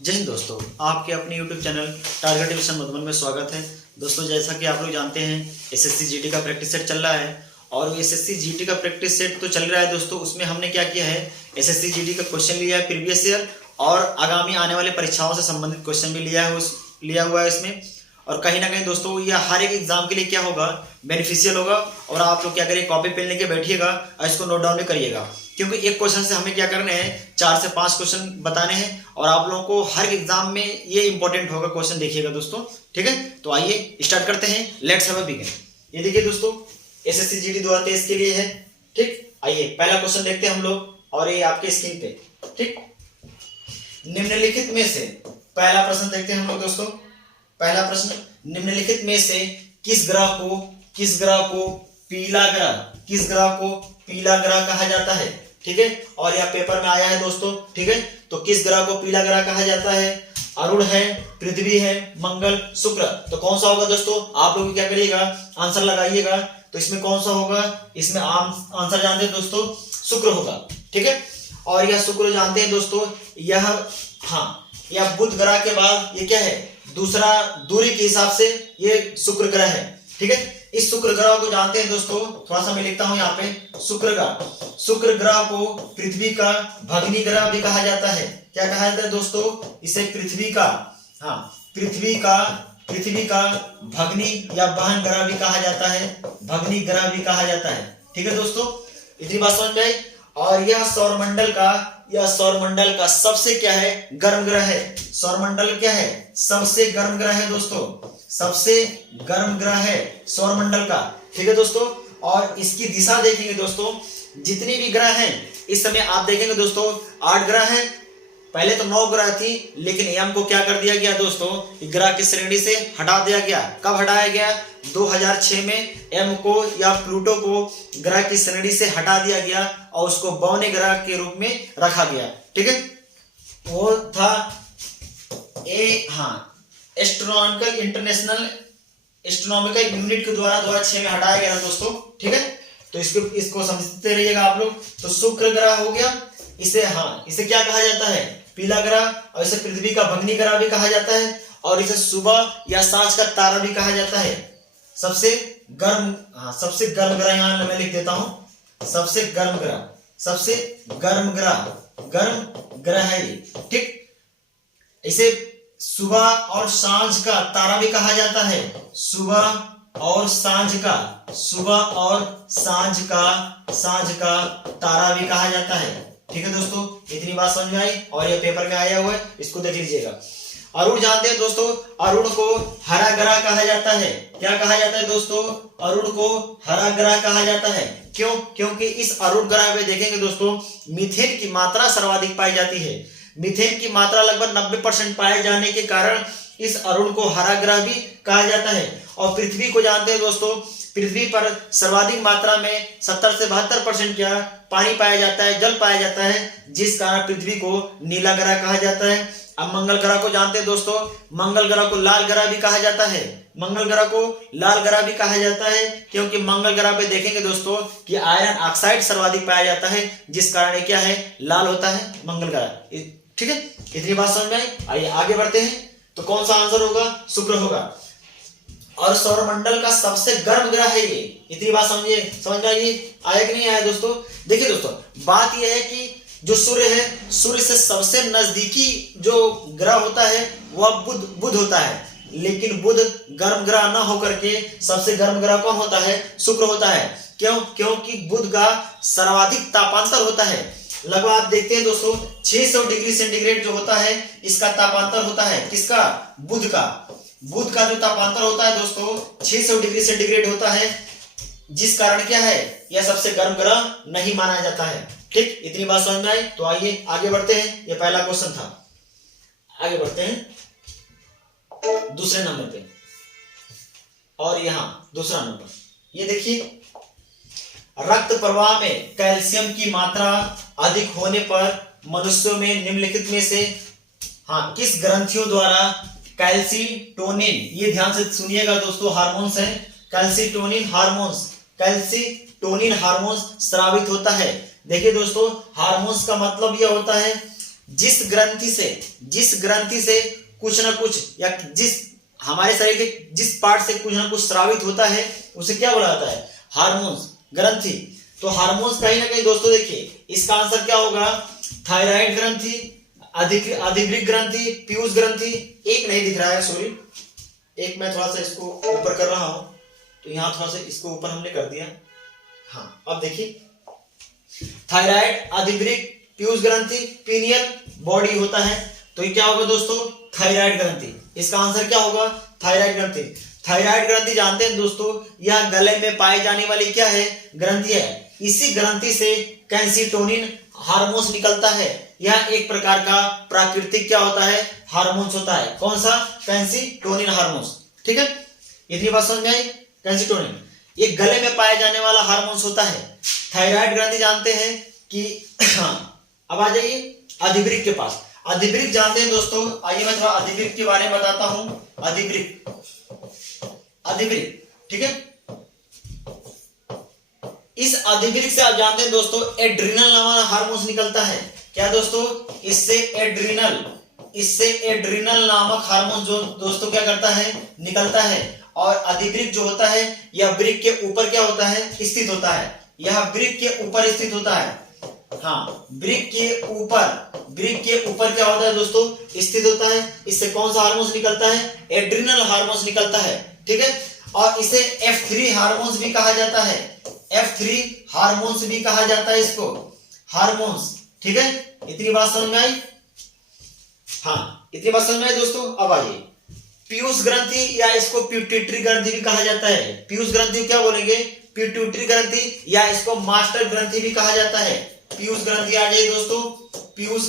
जय हिंद दोस्तों, आपके अपने YouTube channel target division Madhuban में स्वागत है। दोस्तों, जैसा कि आप लोग जानते हैं एसएससी जीडी का प्रैक्टिस सेट चल रहा है और एसएससी जीडी का प्रैक्टिस सेट तो चल रहा है दोस्तों। उसमें हमने क्या किया है, एसएससी जीडी का क्वेश्चन लिया है प्रीवियस ईयर और आगामी आने वाले परीक्षाओं से संबंधित क्वेश्चन भी लिया हुआ है इसमें। और कहीं ना कहीं दोस्तों यह हर एक एग्जाम के लिए क्या होगा, बेनिफिशियल होगा। और आप लोग क्या करिए, कॉपी पेन लेके बैठिएगा और इसको नोट डाउन भी करिएगा, क्योंकि एक क्वेश्चन से हमें क्या करने हैं, 4 से 5 क्वेश्चन बताने हैं और आप लोगों को हर एग्जाम में ये इंपॉर्टेंट होगा क्वेश्चन, देखिएगा दोस्तों। ठीक है, तो आइए स्टार्ट करते हैं। Let's have a begin. ये देखिए दोस्तों, एसएससी जीडी 2023 के लिए है। ठीक, आइए पहला क्वेश्चन देखते हैं हम लोग और ये आपके स्क्रीन पे। ठीक, निम्नलिखित में से पहला प्रश्न देखते हैं हम लोग दोस्तों। पहला प्रश्न, निम्नलिखित में से किस ग्रह को पीला ग्रह कहा जाता है। ठीक है, और यह पेपर में आया है दोस्तों। ठीक है, तो किस ग्रह को पीला ग्रह कहा जाता है? अरुण है, पृथ्वी है, मंगल, शुक्र। तो कौन सा होगा दोस्तों? आप लोग क्या करिएगा, आंसर लगाइएगा। तो इसमें कौन सा होगा? इसमें आंसर जानते हैं दोस्तों, शुक्र होगा। ठीक है, और यह शुक्र जानते हैं दोस्तों, यह बुध ग्रह के बाद ये क्या है, दूसरा दूरी के हिसाब से ये शुक्र ग्रह है। ठीक है, इस शुक्र ग्रह को जानते हैं दोस्तों, थोड़ा सा मैं लिखता हूं यहाँ पे, शुक्र ग्रह को पृथ्वी का भग्नी ग्रह भी कहा जाता है। क्या कहा जाता है दोस्तों? इसे पृथ्वी का भग्नी या बहन ग्रह भी कहा जाता है, भग्नी ग्रह भी कहा जाता है। ठीक है दोस्तों, इतनी बात समझ में आई। और यह सौरमंडल का सबसे क्या है, गर्म ग्रह है। सौरमंडल क्या है? सबसे गर्म ग्रह है दोस्तों, सबसे गर्म ग्रह है सौरमंडल का। ठीक है दोस्तों, और इसकी दिशा देखेंगे दोस्तों, जितनी भी ग्रह हैं इस समय आप देखेंगे दोस्तों, 8 ग्रह हैं। पहले तो 9 ग्रह थी, लेकिन एम को क्या कर दिया गया दोस्तों, ग्रह की श्रेणी से हटा दिया गया। कब हटाया गया? 2006 में एम को या प्लूटो को ग्रह की श्रेणी से हटा दिया गया और उसको बौने ग्रह के रूप में रखा गया। ठीक है, वो था एस्ट्रोनॉमिकल यूनिट के द्वारा 2006 में हटाया गया दोस्तों। ठीक है, तो इसको समझते रहिएगा आप लोग। तो शुक्र ग्रह हो गया, इसे क्या कहा जाता है, पीला ग्रह। और इसे पृथ्वी का भग्नी ग्रह भी कहा जाता है और इसे सुबह या सांझ का तारा भी कहा जाता है। सबसे गर्म ग्रह यहां मैं लिख देता हूं, सबसे गर्म ग्रह है ये। ठीक, इसे सुबह और सांझ का तारा भी कहा जाता है, सुबह और सांझ का तारा भी कहा जाता है। ठीक है दोस्तों, इतनी बात समझ में आई और ये पेपर में आया हुआ है, इसको देख लीजिएगा। अरुण जानते हैं दोस्तों, अरुण को हरा ग्रह कहा जाता है। क्या कहा जाता है दोस्तों? अरुण को हरा ग्रह कहा जाता है। क्यों? क्योंकि इस अरुण ग्रह में देखेंगे दोस्तों, मीथेन की मात्रा सर्वाधिक पाई जाती है। मीथेन की मात्रा लगभग 90% पाए जाने के कारण इस अरुण को हरा ग्रह भी कहा जाता है। और पृथ्वी को जानते हैं दोस्तों, पृथ्वी पर सर्वाधिक मात्रा में 70 से 72% क्या पानी पाया जाता है, जल पाया जाता है, जिस कारण पृथ्वी को नीला ग्रह कहा जाता है। अब मंगल ग्रह को जानते हैं दोस्तों, मंगल ग्रह को लाल ग्रह भी कहा जाता है। मंगल ग्रह को लाल ग्रह भी कहा जाता है क्योंकि मंगल ग्रह पे देखेंगे दोस्तों कि आयरन ऑक्साइड सर्वाधिक पाया जाता है, जिस कारण ये क्या है, लाल होता है मंगल ग्रह। ठीक है, इतनी बात समझ में आई। आइए आगे बढ़ते हैं। तो कौन सा आंसर होगा? शुक्र होगा। और सौरमंडल का सबसे गर्म ग्रह है ये। इतनी बात समझ में आई, आया कि नहीं आया दोस्तों? देखिए दोस्तों, बात यह है कि जो सूर्य है, सूर्य से सबसे नजदीकी जो ग्रह होता है वह बुध होता है, लेकिन बुध गर्म ग्रह न होकर के सबसे गर्म ग्रह कौन होता है? शुक्र होता है। क्यों? क्योंकि बुध का सर्वाधिक तापांतर होता है। लगभग आप देखते हैं दोस्तों, 600 डिग्री सेंटीग्रेड जो होता है, इसका तापांतर होता है। किसका? बुध का जो तापांतर होता है दोस्तों, 600 डिग्री सेंटीग्रेड होता है, जिस कारण क्या है, यह सबसे गर्म ग्रह नहीं माना जाता है। ठीक, इतनी बात समझ में आई। तो आइए आगे बढ़ते हैं। यह पहला क्वेश्चन था, आगे बढ़ते हैं दूसरे नंबर पे। और यहां दूसरा नंबर, ये देखिए, रक्त प्रवाह में कैल्शियम की मात्रा अधिक होने पर मनुष्यों में निम्नलिखित में से किस ग्रंथियों द्वारा कैल्सीटोनिन, ये ध्यान से सुनिएगा दोस्तों, हार्मोन्स है, कैल्सीटोनिन हार्मोन्स स्रावित होता है। देखिए दोस्तों, हार्मोन्स का मतलब यह होता है जिस ग्रंथि से कुछ ना कुछ या जिस हमारे शरीर के जिस पार्ट से कुछ ना कुछ स्रावित होता है उसे क्या बोला जाता है? हार्मोन्स, ग्रंथि। तो हार्मोन्स कहीं ना कहीं दोस्तों देखिए इसका आंसर क्या होगा? थायराइड ग्रंथि, अधिवृक्क ग्रंथि, पीयूष ग्रंथि। एक नहीं दिख रहा है, सॉरी, एक मैं थोड़ा सा इसको ऊपर कर रहा हूं, तो यहाँ थोड़ा सा इसको ऊपर हमने कर दिया। हाँ, अब देखिए थायराइड, अधिवृक्क, पीयूष ग्रंथि, पीनियल बॉडी होता है, तो ये क्या होगा दोस्तों? थायराइड ग्रंथि। इसका आंसर क्या होगा? थायराइड ग्रंथि। थायराइड ग्रंथि जानते हैं दोस्तों, यह गले में पाई जाने वाली क्या है? ग्रंथि है। इसी ग्रंथि से कैल्सिटोनिन हार्मोन्स निकलता है। यह एक प्रकार का प्राकृतिक क्या होता है? हार्मोन्स होता है। कौन सा? Calcitonin hormones. ठीक है, इतनी बात समझ में आई? कैल्सिटोनिन ये गले में पाए जाने वाला हार्मोन्स होता है। थायराइड ग्रंथि जानते हैं कि अब आ जाइए अधिवृक्क के पास। अधिवृक्क जानते हैं दोस्तों, आइए मैं थोड़ा अधिवृक्क के बारे में बताता हूं। अधिवृक्क, ठीक है, इस अधिवृक्क से आप जानते हैं दोस्तों एड्रिनल नामक हार्मोन्स निकलता है। क्या दोस्तों? इससे एड्रिनल नामक हार्मोन जो दोस्तों क्या करता है? निकलता है। और अधिवृक्क जो होता है यह वृक्क के ऊपर क्या होता है? स्थित होता है। यह वृक्क के ऊपर स्थित होता है। हाँ, वृक्क के ऊपर क्या होता है दोस्तों? स्थित होता है। इससे कौन सा हार्मोन्स निकलता है? एड्रिनल हार्मोन्स निकलता है। ठीक है, और इसे F3 हार्मोन्स भी कहा जाता है। F3 हार्मोन्स भी कहा जाता है इसको, हार्मोन्स। ठीक है, इतनी बात समझ में आई? हाँ, इतनी बात समझ में आई दोस्तों। अब आइए पीयूष ग्रंथि या इसको पिट्यूटरी ग्रंथि भी कहा जाता है। पीयूष ग्रंथि क्या बोलेंगे? पिट्यूटरी ग्रंथि, या इसको मास्टर ग्रंथि भी कहा जाता है। पीयूष ग्रंथि आ जाइए दोस्तों, पीयूष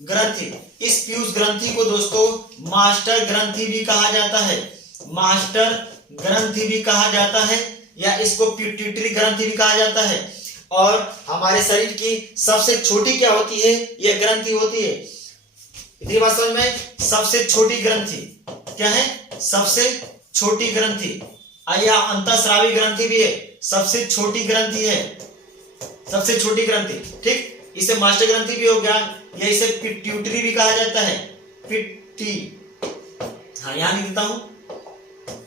ग्रंथि। इस पीयूष ग्रंथि को दोस्तों मास्टर ग्रंथि भी कहा जाता है। मास्टर ग्रंथि भी कहा जाता है, या इसको पिट्यूटरी ग्रंथि भी कहा जाता है। और हमारे शरीर की सबसे छोटी क्या होती है? यह ग्रंथि होती है। इतनी बात समझ में? सबसे छोटी ग्रंथि क्या है? सबसे छोटी ग्रंथि, या अंतःस्रावी ग्रंथि भी है, सबसे छोटी ग्रंथि है, सबसे छोटी ग्रंथि। ठीक, इसे मास्टर ग्रंथि भी हो गया, या इसे पिट्यूटरी भी कहा जाता है। हाँ, यहां लिखता हूं,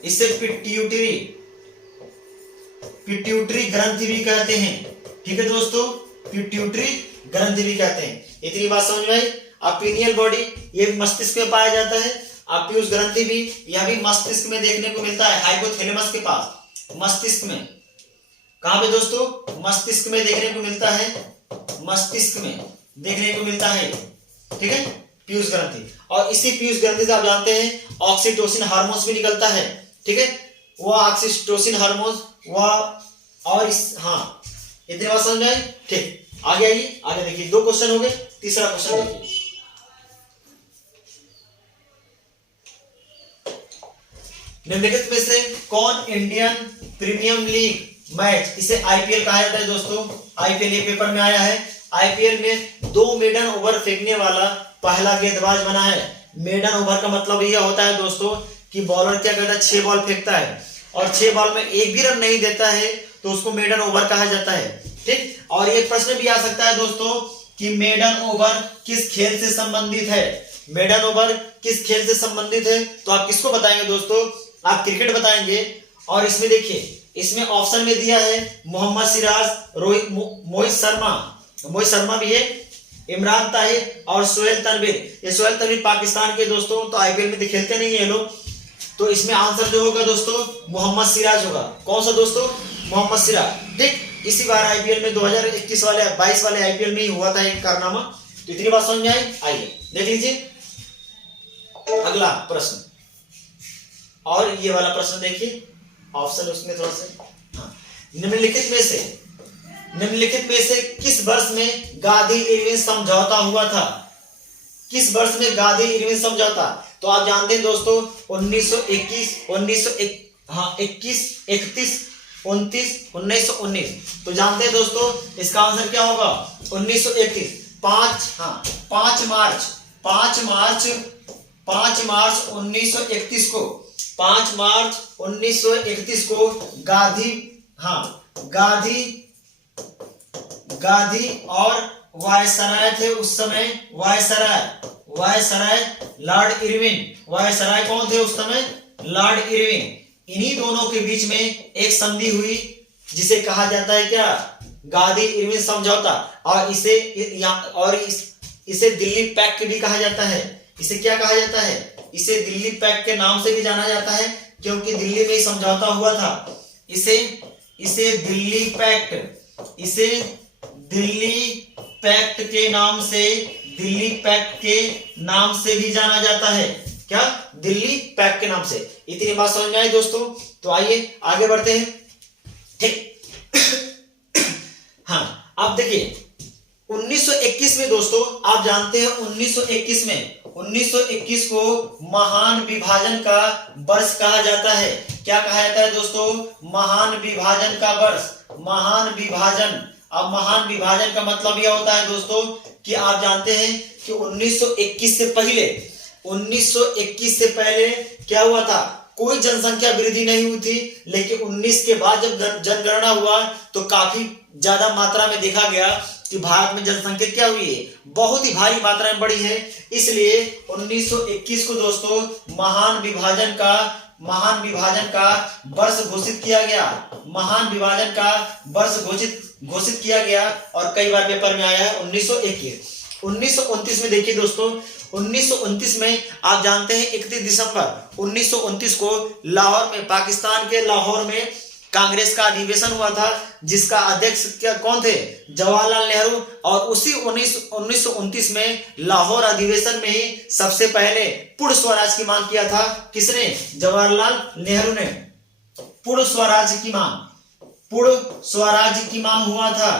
इसे पिट्यूटरी ग्रंथि भी कहते हैं। ठीक है दोस्तों, पिट्यूटरी ग्रंथि भी कहते हैं। इतनी बात समझ में आई? पीनियल बॉडी ये मस्तिष्क में पाया जाता है। पीयूष ग्रंथि भी, यह भी मस्तिष्क में देखने को मिलता है, हाइपोथैलेमस के पास, मस्तिष्क में। कहां पे दोस्तों? मस्तिष्क में देखने को मिलता है, मस्तिष्क में देखने को मिलता है। ठीक है, पीयूष ग्रंथि। और इसी पीयूष ग्रंथि से आप जानते हैं ऑक्सीटोसिन हार्मोन्स भी निकलता है। ठीक है, वह ऑक्सीटोसिन हार्मोन्स और हाँ, इतनी बात समझ में आई? ठीक, आगे आइए, आगे देखिए, 2 क्वेश्चन हो गए, तीसरा क्वेश्चन देखिए। निम्नलिखित में से कौन इंडियन प्रीमियम लीग मैच, इसे आईपीएल कहा जाता है दोस्तों। आईपीएल ये पेपर में आया है। आईपीएल में 2 मेडन ओवर फेंकने वाला पहला गेंदबाज बना है। मेडन ओवर का मतलब यह होता है दोस्तों कि बॉलर क्या करता है? 6 बॉल फेंकता है और 6 बॉल में एक भी रन नहीं देता है, तो उसको मेडन ओवर कहा जाता है। ठीक, और ये प्रश्न भी आ सकता है दोस्तों कि मेडन ओवर किस खेल से संबंधित है? मेडन ओवर किस खेल से संबंधित है? तो आप किसको बताएंगे दोस्तों? आप क्रिकेट बताएंगे। और इसमें देखिए, इसमें ऑप्शन में दिया है मोहम्मद सिराज, मोहित शर्मा भी है, इमरान ताहिर और सोहेल तनवीर। ये सोहेल तनवीर पाकिस्तान के दोस्तों, तो आईपीएल में खेलते नहीं है ये लोग। तो इसमें आंसर जो होगा दोस्तों मोहम्मद सिराज होगा। कौन सा दोस्तों? मोहम्मद सिराज। ठीक, इसी बार आईपीएल में 2021 वाले 22 वाले आईपीएल में ही हुआ था एक कारनामा। तो इतनी बात समझ में आई? आइए देख लीजिए अगला प्रश्न, और ये वाला प्रश्न देखिए, ऑप्शन उसमें थोड़ा सा। हाँ, निम्नलिखित में से किस वर्ष में गांधी इरविन समझौता हुआ था? किस वर्ष में गांधी इरविन समझौता? तो आप जानते हैं दोस्तों 1919 तो जानते हैं दोस्तों इसका आंसर क्या होगा? 1931। 5 मार्च 1931 को गांधी और वायसराय थे उस समय, वायसराय लॉर्ड इरविन, वायसराय कौन थे उस समय? Lord Irwin. इन्हीं दोनों के बीच में एक संधि हुई जिसे कहा जाता है क्या? गांधी इरविन समझौता। और इसे दिल्ली पैक्ट भी कहा जाता है। इसे क्या कहा जाता है? इसे दिल्ली पैक्ट के नाम से भी जाना जाता है, क्योंकि दिल्ली में समझौता हुआ था। इसे दिल्ली पैक्ट के नाम से भी जाना जाता है। क्या? दिल्ली पैक्ट के नाम से। इतनी बात समझ में आई दोस्तों? तो आइए आगे बढ़ते हैं। ठीक। हाँ, अब देखिए 1921 में दोस्तों, आप जानते हैं 1921 को महान विभाजन का वर्ष कहा जाता है। क्या कहा जाता है दोस्तों? महान विभाजन का वर्ष, महान विभाजन। अब महान विभाजन का मतलब यह होता है दोस्तों कि आप जानते हैं कि 1921 से पहले क्या हुआ था? कोई जनसंख्या वृद्धि नहीं हुई थी, लेकिन 19 के बाद जब जनगणना हुआ तो काफी ज्यादा मात्रा में देखा गया कि भारत में जनसंख्या क्या हुई है? बहुत ही भारी मात्रा में बढ़ी है। इसलिए 1921 को दोस्तों महान विभाजन का वर्ष घोषित किया गया। महान विभाजन का वर्ष घोषित किया गया और कई बार पेपर में आया है 1921। 1929 में देखिए दोस्तों, 1929 में आप जानते हैं 31 दिसंबर 1929 को लाहौर में, पाकिस्तान के लाहौर में कांग्रेस का अधिवेशन हुआ था, जिसका अध्यक्ष कौन थे? जवाहरलाल नेहरू। और उसी 1929 में लाहौर अधिवेशन में ही सबसे पहले पूर्ण स्वराज की मांग किया था। किसने? जवाहरलाल नेहरू ने। पूर्ण स्वराज की मांग हुआ था।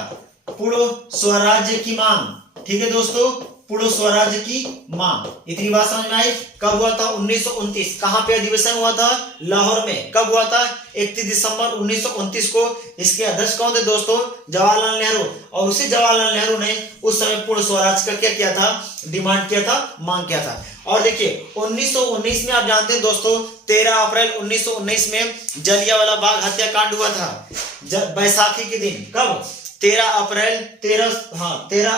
पूर्ण स्वराज की मांग, ठीक है दोस्तों, पूर्ण स्वराज की मांग। इतनी बात समझ में आई? कब हुआ था? 1929। कहां पे अधिवेशन हुआ था? लाहौर में। कब हुआ था? 31 दिसंबर 1929 को। इसके अध्यक्ष कौन थे दोस्तों? जवाहरलाल नेहरू। और उसी जवाहरलाल नेहरू ने उस समय पूर्ण स्वराज का क्या किया था? डिमांड किया था, मांग किया था। और देखिए 1919 में आप जानते हैं दोस्तों, 13 अप्रैल 1919 में जलियांवाला बाग हत्याकांड हुआ था, बैसाखी के दिन। कब? 13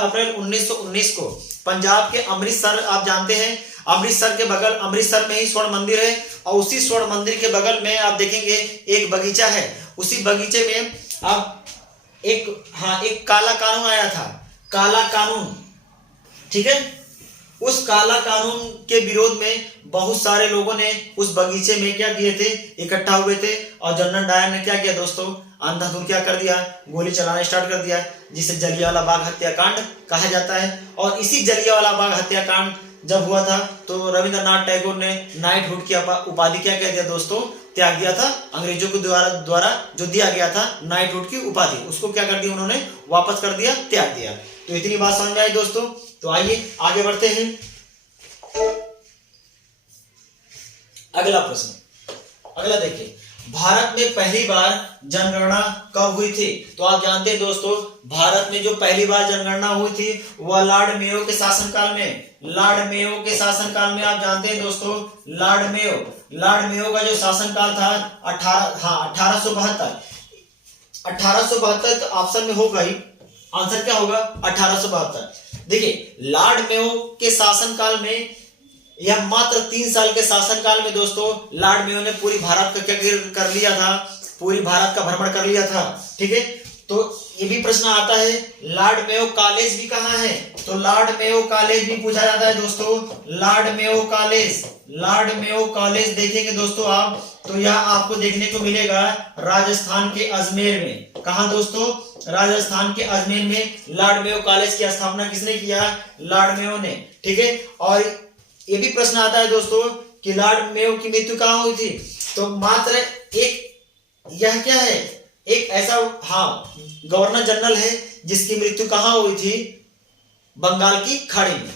अप्रैल 1919 को पंजाब के अमृतसर, आप जानते हैं अमृतसर के बगल, अमृतसर में ही स्वर्ण मंदिर है, और उसी स्वर्ण मंदिर के बगल में आप देखेंगे एक बगीचा है। उसी बगीचे में आप एक काला कानून आया था, काला कानून, ठीक है। उस काला कानून के विरोध में बहुत सारे लोगों ने उस बगीचे में क्या किए थे? इकट्ठा हुए थे। और जनरल डायर ने क्या किया दोस्तों? अंधाधुंध क्या कर दिया? गोली चलाना स्टार्ट कर दिया, जिसे जलियांवाला बाग हत्याकांड कहा जाता है। और इसी जलियांवाला बाग हत्याकांड जब हुआ था तो रविंद्रनाथ टैगोर ने नाइटहुड की उपाधि क्या कह दिया दोस्तों? त्याग दिया था। अंग्रेजों के द्वारा जो दिया गया था नाइटहुड की उपाधि, उसको क्या कर दिया उन्होंने? वापस कर दिया, त्याग दिया। तो इतनी बात समझ में आई दोस्तों? तो आइए आगे बढ़ते हैं। अगला प्रश्न, अगला देखिए, भारत में पहली बार जनगणना कब हुई थी? तो आप जानते हैं दोस्तों, भारत में जो पहली बार जनगणना हुई थी वह लॉर्ड मेयो के शासनकाल में, लॉर्ड मेयो के शासनकाल में। आप जानते हैं दोस्तों, लॉर्ड मेयो का जो शासनकाल था 1872। 1872 तो ऑप्शन में होगा ही, आंसर क्या होगा? 1872। देखिए लॉर्ड मेयो के शासनकाल में, या मात्र 3 साल के शासनकाल में दोस्तों, लॉर्ड मेयो ने पूरी भारत का क्या कर लिया था? पूरी भारत का भ्रमण कर लिया था, ठीक है। तो ये भी प्रश्न आता है, लॉर्ड मेयो कॉलेज भी कहाँ है? तो लॉर्ड मेयो कॉलेज भी पूछा जाता है दोस्तों। लॉर्ड मेयो कॉलेज देखेंगे दोस्तों आप, तो यह आपको देखने को मिलेगा राजस्थान के अजमेर में। कहाँ दोस्तों? राजस्थान के अजमेर में लॉर्ड मेयो कॉलेज की स्थापना किसने किया? लॉर्ड मेयो ने, ठीक है। और ये भी प्रश्न आता है दोस्तों कि लॉर्ड मेयो की मृत्यु कहाँ हुई थी? तो मात्र एक, यह क्या है? एक ऐसा गवर्नर जनरल है जिसकी मृत्यु कहाँ हुई थी? बंगाल की खाड़ी में।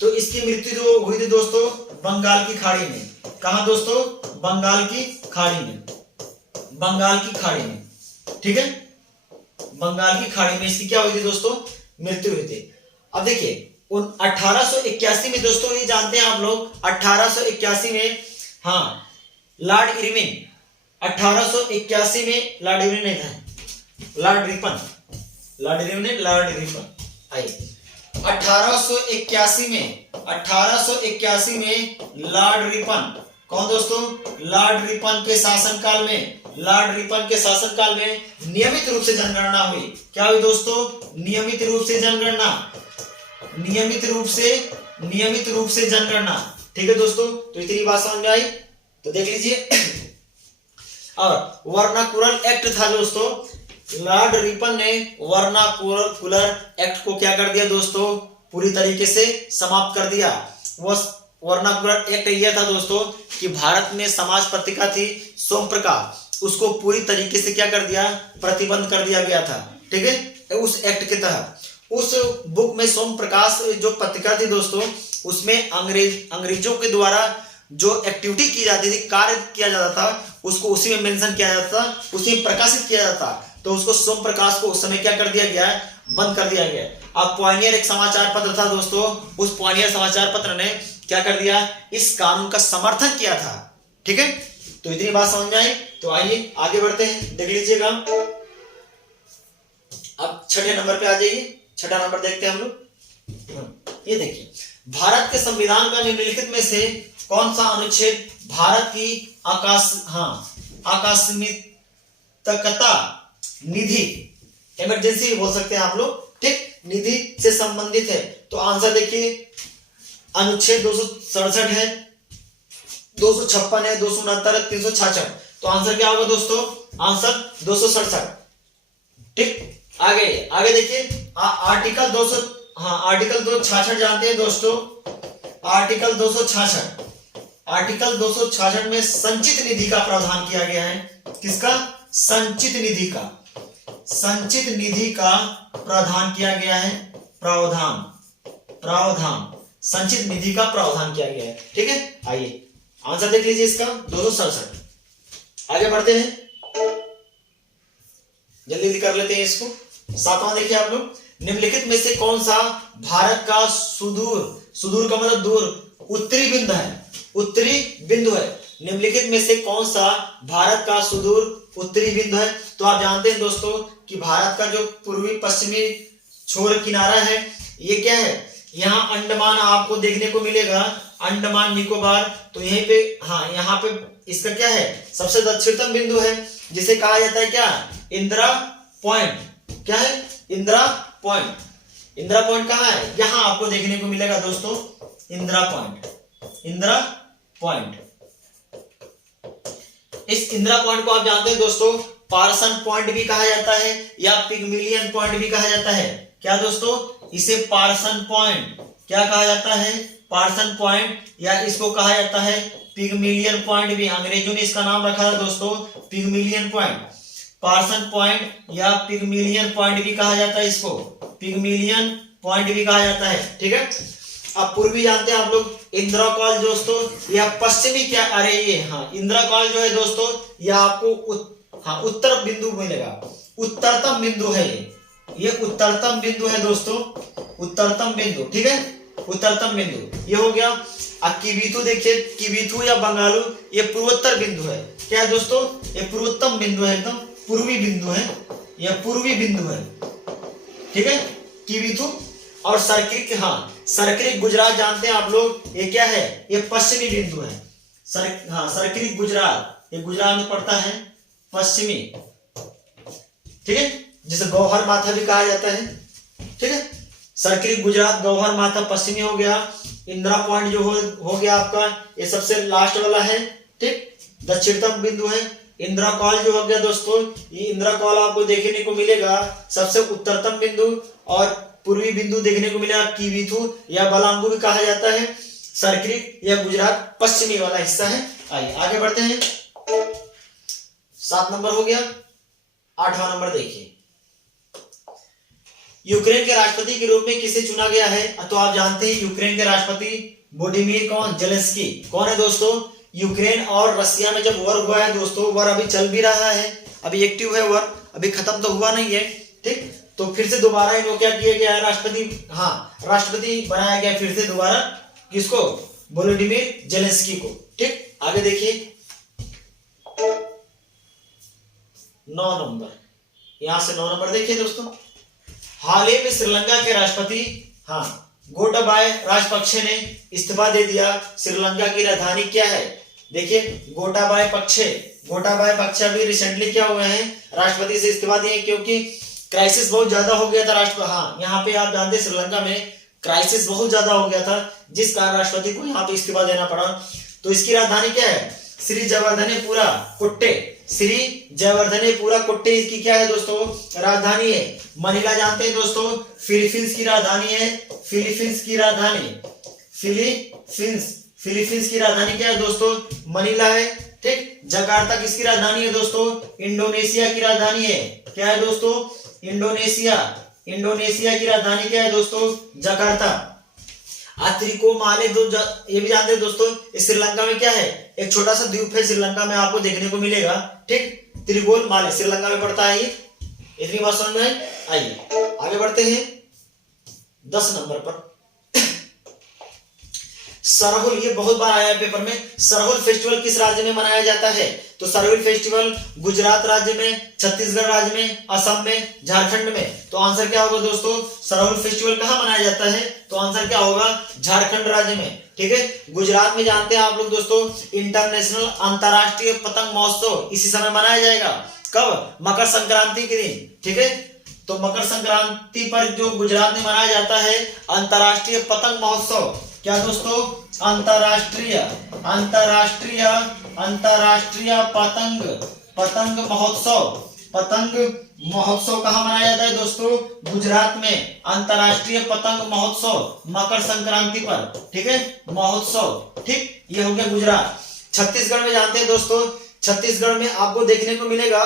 तो इसकी मृत्यु जो हुई थी दोस्तों बंगाल की खाड़ी में। कहाँ दोस्तों? बंगाल की खाड़ी में, ठीक है। बंगाल की खाड़ी में इसकी क्या हुई थी दोस्तों? मृत्यु हुई थी। अब देखिए 1881 में दोस्तों, ये जानते हैं आप लोग, 1881 में लॉर्ड इरविन, 1881 में लॉर्ड इरविन नहीं था, लॉर्ड रिपन, आइए 1881 में लॉर्ड रिपन, कौन दोस्तों, लॉर्ड रिपन के शासनकाल में नियमित रूप से जनगणना हुई। क्या हुई दोस्तों, नियमित रूप से जनगणना, ठीक है दोस्तों। तो इतनी बात समझ में आई, तो देख लीजिए। और वर्नाकुलर एक्ट था दोस्तों, लॉर्ड रिपन ने वर्नाकुलर एक्ट को क्या कर दिया दोस्तों, पूरी तरीके से समाप्त कर दिया। वो वर्नाकुलर एक्ट यह था दोस्तों कि भारत में समाज पत्रिका थी सोम प्रकाश, उसको पूरी तरीके से क्या कर दिया, प्रतिबंध कर दिया गया था, ठीक है। उस एक्ट के तहत उस बुक में सोम प्रकाश जो पत्रिका थी दोस्तों, उसमें अंग्रेजों के द्वारा जो एक्टिविटी की जाती थी, कार्य किया जाता था, उसको उसी में मेंशन किया जाता था, उसी में प्रकाशित किया जाता। तो उसको सोम प्रकाश को उस समय क्या कर दिया गया है, बंद कर दिया गया। अब पॉइनियर एक समाचार पत्र था दोस्तों, उस पॉइनियर समाचार पत्र ने क्या कर दिया, इस कानून का समर्थन किया था, ठीक है। तो इतनी बात समझ में आई, तो आइए आगे बढ़ते हैं, देख लीजिएगा। अब छठे नंबर पे आ जाइए, छठा नंबर देखते हैं हम लोग। ये देखिए, भारत के संविधान का निम्नलिखित में से कौन सा अनुच्छेद भारत की आकस्मिकता निधि, इमरजेंसी भी बोल सकते हैं आप लोग, ठीक, निधि से संबंधित है। तो आंसर देखिए, अनुच्छेद 267 है, 256 है, 269 है, 366। तो आंसर क्या होगा दोस्तों, आंसर 267, ठीक। आगे देखिए, आर्टिकल 266 जानते हैं दोस्तों, आर्टिकल 266 में संचित निधि का प्रावधान किया गया है। किसका, संचित निधि का प्रावधान किया गया है, प्रावधान संचित निधि का प्रावधान किया गया है, ठीक है। आइए आंसर देख लीजिए इसका 267। आगे बढ़ते हैं, जल्दी कर लेते हैं इसको। सातवां देखिए आप लोग, निम्नलिखित में से कौन सा भारत का सुदूर का मतलब दूर, उत्तरी बिंदु है। निम्नलिखित में से कौन सा भारत का सुदूर उत्तरी बिंदु है। तो आप जानते हैं दोस्तों कि भारत का जो पूर्वी पश्चिमी छोर किनारा है, ये क्या है, यहाँ अंडमान आपको देखने को मिलेगा, अंडमान निकोबार। तो यहीं पे, हाँ, यहाँ पे इसका क्या है, सबसे दक्षिणतम बिंदु है, जिसे कहा जाता है क्या, इंदिरा पॉइंट। क्या है, इंदिरा पॉइंट। इंदिरा पॉइंट कहाँ है, यहाँ आपको देखने को मिलेगा दोस्तों, इंदिरा पॉइंट। इस इंदिरा पॉइंट को आप जानते हैं दोस्तों, पार्सन पॉइंट भी कहा जाता है या पिगमिलियन पॉइंट भी कहा जाता है। क्या दोस्तों, इसे पार्सन पॉइंट क्या कहा जाता है, पार्सन पॉइंट, या इसको कहा जाता है पिगमिलियन पॉइंट भी। अंग्रेजों ने इसका नाम रखा था दोस्तों, पिगमिलियन पॉइंट। पार्सन पॉइंट या पिगमिलियन पॉइंट भी कहा जाता है, इसको पिगमिलियन पॉइंट भी कहा जाता है, ठीक है। अब पूर्वी जानते हैं आप लोग, इंदिरा कॉल दोस्तों, यह पश्चिमी क्या, अरे ये, हाँ, इंदिरा कॉल जो है दोस्तों, यह आपको उत्तर बिंदु मिलेगा, उत्तरतम बिंदु है ये उत्तरतम बिंदु है दोस्तों, उत्तरतम बिंदु, ठीक है, उत्तरतम बिंदु ये हो गया। अब किबिथु देखिए, किबिथु या बंगालू, ये पूर्वोत्तर बिंदु है। क्या है दोस्तों, ये पूर्वोत्तम बिंदु है, एकदम पूर्वी बिंदु है, यह पूर्वी बिंदु है, ठीक है, किबिथु। और सरक्रिक गुजरात जानते हैं आप लोग, ये क्या है, ये पश्चिमी बिंदु है। सरक्रिक गुजरात, ये गुजरात में पड़ता है, पश्चिमी, ठीक है, जिसे गौहर माथा भी कहा जाता है, ठीक है। सरक्रिक गुजरात, गौहर माथा पश्चिमी हो गया। इंदिरा पॉइंट जो हो गया आपका, ये सबसे लास्ट वाला है, ठीक, दक्षिणतम बिंदु है। इंदिरा कॉल जो हो गया दोस्तों, ये इंदिरा कॉल आपको देखने को मिलेगा सबसे उत्तरतम बिंदु, और पूर्वी बिंदु देखने को मिलेगा किबिथु या बलांगू भी कहा जाता है। सरक्रिक या गुजरात पश्चिमी वाला हिस्सा है। आइए आगे बढ़ते हैं, 7 नंबर हो गया। 8वां नंबर देखिए, यूक्रेन के राष्ट्रपति के रूप में किसे चुना गया है। तो आप जानते हैं यूक्रेन के राष्ट्रपति वोलोदिमीर जेलेंस्की। कौन है दोस्तों, यूक्रेन और रशिया में जब वॉर हुआ है दोस्तों, वॉर अभी चल भी रहा है, अभी एक्टिव है वॉर, अभी खत्म तो हुआ नहीं है, ठीक। तो फिर से दोबारा इनको क्या किया गया है, राष्ट्रपति बनाया गया फिर से दोबारा, किसको, वोलोदिमीर जेलेंस्की को, ठीक। आगे देखिए 9 नंबर, यहां से 9 नंबर देखिए दोस्तों, हाल ही में श्रीलंका के राष्ट्रपति गोटाबाय राजपक्षे ने इस्तीफा दे दिया। श्रीलंका की राजधानी क्या है? देखिए गोटाबाय पक्षे अभी रिसेंटली क्या हुए हैं, राष्ट्रपति से इस्तीफा दिए क्योंकि क्राइसिस बहुत ज्यादा हो गया था। राष्ट्रपति यहाँ पे आप जानते हैं श्रीलंका में क्राइसिस बहुत ज्यादा हो गया था, जिस कारण राष्ट्रपति को यहाँ पे इस्तीफा देना पड़ा। तो इसकी राजधानी क्या है? श्री जयवर्धनेपुरा कुट्टे। श्री जयवर्धनेपुरा कुट्टे इसकी क्या है दोस्तों? राजधानी है। मनीला जानते हैं दोस्तों, फिलीपींस की राजधानी है। फिलीपींस की राजधानी क्या है दोस्तों? मनीला है। ठीक। जकार्ता किसकी राजधानी है दोस्तों? इंडोनेशिया की राजधानी है। क्या है दोस्तों? इंडोनेशिया की राजधानी क्या है दोस्तों? जकार्ता। त्रिकोमाले ये भी जानते हैं दोस्तों, श्रीलंका में क्या है? एक छोटा सा द्वीप है श्रीलंका में, आपको देखने को मिलेगा। ठीक। त्रिकोमाले श्रीलंका में पड़ता है। इतनी बात समझ में आई? आइए आगे बढ़ते हैं 10 नंबर पर। सरहुल, ये बहुत बार आया है पेपर में। सरहुल फेस्टिवल किस राज्य में मनाया जाता है? तो सरहुल फेस्टिवल गुजरात राज्य में, छत्तीसगढ़ राज्य में, असम में, झारखंड में। तो आंसर क्या होगा दोस्तों? सरहुल फेस्टिवल कहाँ मनाया जाता है? तो आंसर क्या होगा? झारखंड राज्य में। ठीक है। गुजरात में जानते हैं आप लोग दोस्तों, इंटरनेशनल अंतरराष्ट्रीय पतंग महोत्सव इसी समय मनाया जाएगा। कब? मकर संक्रांति के दिन। ठीक है। तो मकर संक्रांति पर जो गुजरात में मनाया जाता है अंतरराष्ट्रीय पतंग महोत्सव, क्या दोस्तों? अंतरराष्ट्रीय पतंग महोत्सव कहाँ मनाया जाता है दोस्तों? गुजरात में। अंतरराष्ट्रीय पतंग महोत्सव मकर संक्रांति पर। ठीक है। महोत्सव। ठीक। ये हो गया गुजरात। छत्तीसगढ़ में जानते हैं दोस्तों, छत्तीसगढ़ में आपको देखने को मिलेगा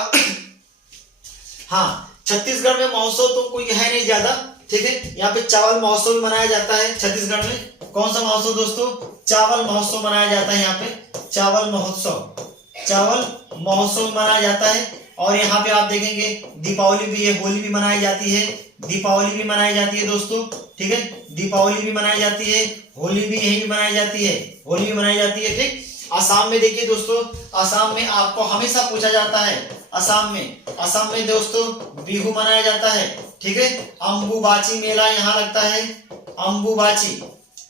छत्तीसगढ़ में महोत्सव तो कोई है नहीं ज्यादा। ठीक है। यहाँ पे चावल महोत्सव भी मनाया जाता है छत्तीसगढ़ में। कौन सा महोत्सव दोस्तों? चावल महोत्सव मनाया जाता है। यहाँ पे चावल महोत्सव मनाया जाता है। और यहाँ पे आप देखेंगे दीपावली भी है, होली भी मनाई जाती है। दीपावली भी मनाई जाती है दोस्तों। ठीक है। दीपावली भी मनाई जाती है, होली भी यही भी मनाई जाती है, होली भी मनाई जाती है। ठीक। असम में देखिए दोस्तों, असम में आपको हमेशा पूछा जाता है, असम में दोस्तों बिहू मनाया जाता है। ठीक है। अंबुबाची मेला यहाँ लगता है, अंबुबाची।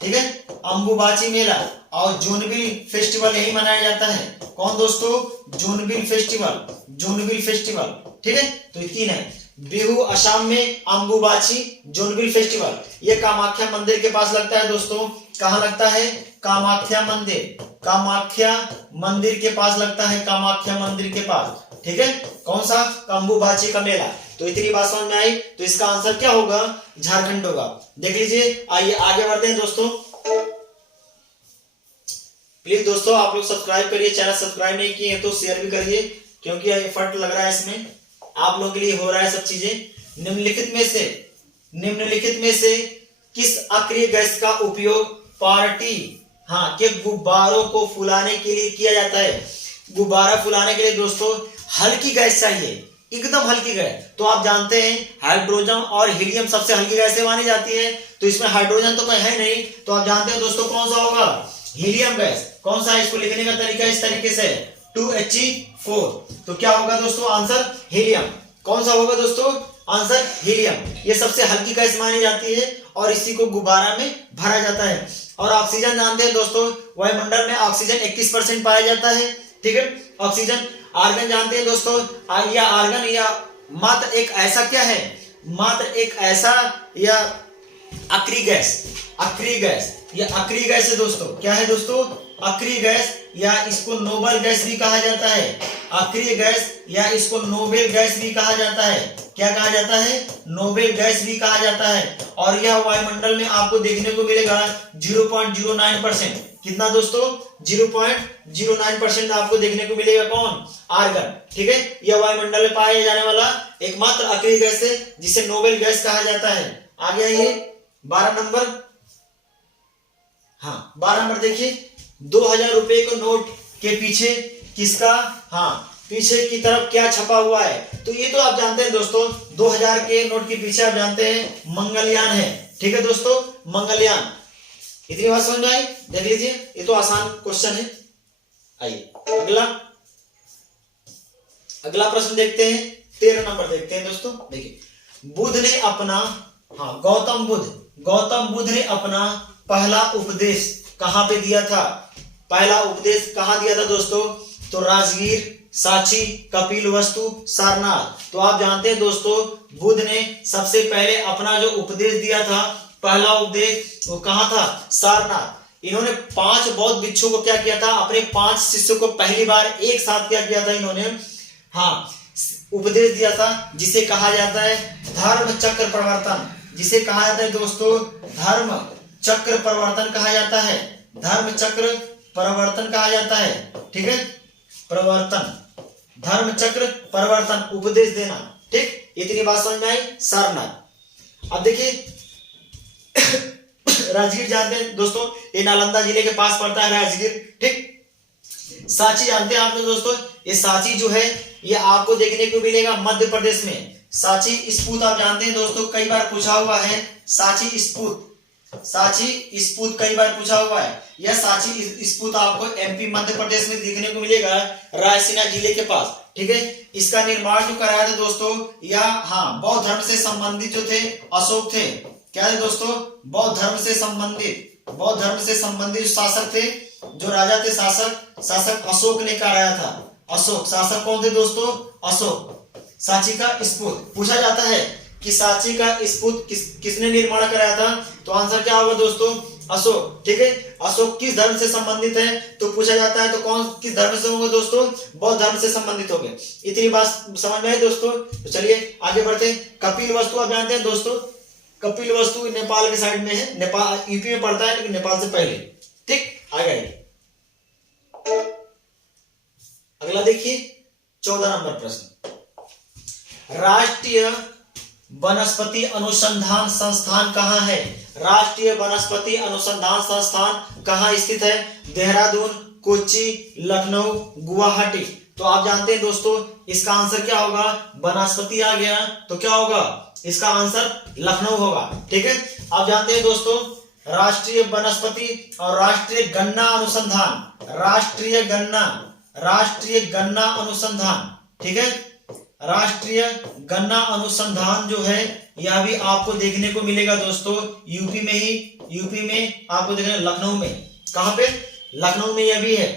ठीक है। अंबुबाची मेला। और जोनबिल फेस्टिवल यही मनाया जाता है। कौन दोस्तों? जोनबिल फेस्टिवल। ठीक है। तो 3 है, बिहू असम में, अंबुबाची, जोनबिल फेस्टिवल। ये कामाख्या मंदिर के पास लगता है दोस्तों। कहाँ लगता है? कामाख्या मंदिर के पास लगता है, कामाख्या मंदिर के पास। ठीक है। कौन सा? अंबुबाची का मेला। तो इतनी बात समझ में आई। तो इसका आंसर क्या होगा? झारखंड होगा। देख लीजिए। आइए आगे बढ़ते हैं दोस्तों। प्लीज दोस्तों आप लोग सब्सक्राइब करिए, चैनल सब्सक्राइब नहीं किए तो शेयर भी करिए, क्योंकि एफर्ट लग रहा है इसमें, आप लोगों के लिए हो रहा है सब चीजें। निम्नलिखित में से किस अक्रिय गैस का उपयोग पार्टी के गुब्बारों को फुलाने के लिए किया जाता है? गुब्बारा फुलाने के लिए दोस्तों हल्की गैस चाहिए, एकदम हल्की गैस। तो आप जानते हैं हाइड्रोजन और हीलियम सबसे हल्की गैसें मानी जाती है। तो इसमें हाइड्रोजन तो कोई है नहीं, तो आप जानते हैं दोस्तों कौन सा होगा? Helium gas. कौन सा है? इसको लिखने का तरीका इस तरीके से 2He4। तो क्या होगा दोस्तों? Answer helium. कौन सा होगा दोस्तों? Answer helium. ये सबसे हल्की गैस मानी जाती है और इसी को गुब्बारा में भरा जाता है। और ऑक्सीजन जानते हैं दोस्तों, वायुमंडल में ऑक्सीजन 21% पाया जाता है। ठीक है। ऑक्सीजन। आर्गन जानते हैं दोस्तों, या आर्गन या मात्र एक ऐसा क्या है? मात्र एक ऐसा या अक्रिय गैस। ये अक्रिय गैस है दोस्तों। क्या है दोस्तों? अक्रिय गैस, या इसको नोबल गैस भी कहा जाता है। अक्रिय गैस या इसको नोबेल गैस भी कहा जाता है। क्या कहा जाता है? नोबेल गैस भी कहा जाता है। और यह वायुमंडल में आपको देखने को मिलेगा 0.09%। कितना दोस्तों? 0.09% आपको देखने को मिलेगा। कौन? आर्गन। ठीक है। यह वायुमंडल में पाया जाने वाला एकमात्र अक्रिय गैस है जिसे नोबेल गैस कहा जाता है। आगे आइए 12 नंबर। 12 नंबर देखिए, 2000 रुपए के नोट के पीछे किसका पीछे की तरफ क्या छपा हुआ है? तो ये तो आप जानते हैं दोस्तों, 2000 के नोट के पीछे आप जानते हैं मंगलयान है। ठीक है दोस्तों, मंगलयान। इतनी बात समझ में आई? देख लीजिए, ये तो आसान क्वेश्चन है। आइए अगला प्रश्न देखते हैं। 13 नंबर देखते हैं दोस्तों। देखिए, बुद्ध ने अपना, हाँ गौतम बुद्ध ने अपना पहला उपदेश कहाँ पे दिया था? पहला उपदेश कहाँ दिया था दोस्तों? तो राजगीर, सांची, कपिलवस्तु, सारनाथ। तो आप जानते हैं दोस्तों बुद्ध ने सबसे पहले अपना जो उपदेश दिया था, पहला उपदेश, वो कहाँ था? सारनाथ। इन्होंने 5 बौद्ध भिक्षुओं को क्या किया था? अपने 5 शिष्यों को पहली बार एक साथ क्या किया था इन्होंने? हाँ, उपदेश दिया था, जिसे कहा जाता है धर्म चक्र प्रवर्तन। जिसे कहा जाता है दोस्तों धर्म चक्र प्रवर्तन कहा जाता है। धर्म चक्र प्रवर्तन कहा जाता है, ठीक है, प्रवर्तन, धर्म चक्र प्रवर्तन, उपदेश देना, ठीक। इतनी बात समझ में आई? सारनाथ। अब देखिए राजगीर जानते हैं दोस्तों, ये नालंदा जिले के पास पड़ता है राजगीर, ठीक। सांची जानते हैं आपने दोस्तों, ये सांची जो है ये आपको देखने को मिलेगा मध्य प्रदेश में। सांची स्फूर्त आप जानते हैं दोस्तों, कई बार पूछा हुआ है। सांची स्फूर्त, सांची स्फूर्त कई बार पूछा हुआ है। यह सांची स्फूर्त आपको एमपी मध्य प्रदेश में देखने को मिलेगा, रायसीना जिले के पास, ठीक है। इसका निर्माण जो कराया था दोस्तों, यह हाँ बौद्ध धर्म से संबंधित जो थे अशोक थे। क्या थे दोस्तों? बौद्ध धर्म से संबंधित शासक थे, जो राजा थे, शासक अशोक ने कराया था। अशोक शासक कौन थे दोस्तों? अशोक। सांची का स्फूर्त पूछा जाता है कि सांची का स्फूर्त किसने निर्माण कराया था? तो आंसर क्या होगा दोस्तों? अशोक, ठीक है। अशोक किस धर्म से संबंधित है तो पूछा जाता है, तो कौन किस धर्म से होंगे दोस्तों? बौद्ध धर्म से संबंधित होंगे। इतनी बात समझ में आई दोस्तों? तो चलिए आगे बढ़ते हैं। कपिलवस्तु आप जानते हैं दोस्तों, कपिलवस्तु नेपाल के साइड में है, नेपाल यूपी में पड़ता है लेकिन नेपाल से पहले, ठीक। आगे अगला देखिए 14 नंबर प्रश्न। राष्ट्रीय वनस्पति अनुसंधान संस्थान कहाँ है? राष्ट्रीय वनस्पति अनुसंधान संस्थान कहाँ स्थित है? देहरादून, कोच्चि, लखनऊ, गुवाहाटी। तो आप जानते हैं दोस्तों इसका आंसर क्या होगा? वनस्पति आ गया तो क्या होगा? इसका आंसर लखनऊ होगा, ठीक है। आप जानते हैं दोस्तों राष्ट्रीय वनस्पति और राष्ट्रीय गन्ना अनुसंधान, राष्ट्रीय गन्ना अनुसंधान, ठीक है। राष्ट्रीय गन्ना अनुसंधान जो है यह भी आपको देखने को मिलेगा दोस्तों यूपी में आपको देखने, लखनऊ में। कहां पे? लखनऊ में यह भी है।